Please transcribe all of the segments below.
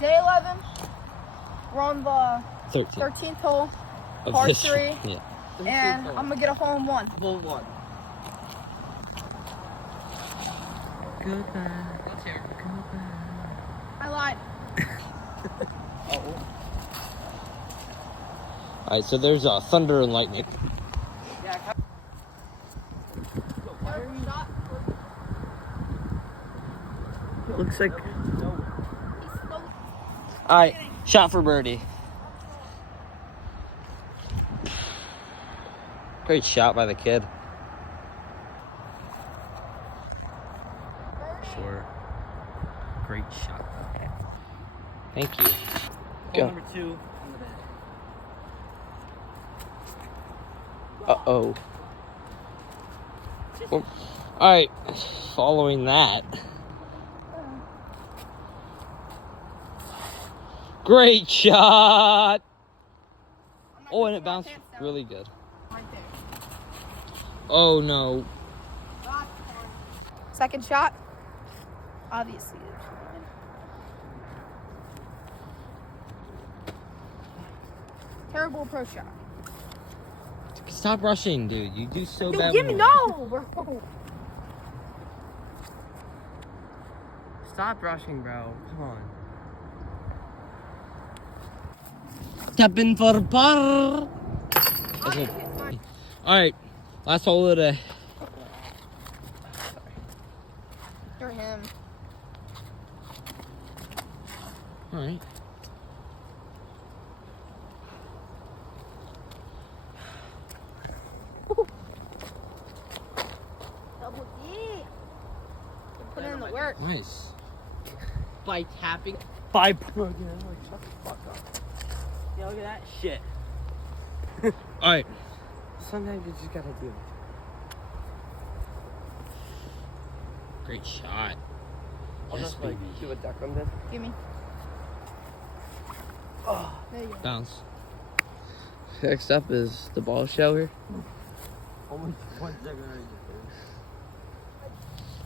Day 11. We're on the 13th 13th hole, of par this 3, yeah. and I'm gonna get a hole in one. Hole 1. Goodbye. I lied. Alright, so there's thunder and lightning. Looks like. Alright, shot for birdie. Great shot by the kid. Sure. Great shot. Thank you. Hole Go. number 2. Uh-oh. Well, alright, following that. Great shot! Oh, and it bounced really good. Right there. Oh, no. Second shot. Obviously. Terrible approach shot. Stop rushing, dude. You do so Dude, bad. give me when- no, bro. Stop rushing, bro. Come on. Step in for par. Alright, last hole of the day. You're him. Alright. Double D. Put in the work. Nice. By tapping. By plugging in. Like, shut the fuck up. Yeah, look at that shit. Alright. Sometimes you just gotta do it. Great shot. I'll Yes, just like baby. do a duck on this. Give me. Oh. There you go. Bounce. Next up is the ball shower. Only 1 second.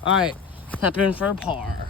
Alright. Tap in for a par.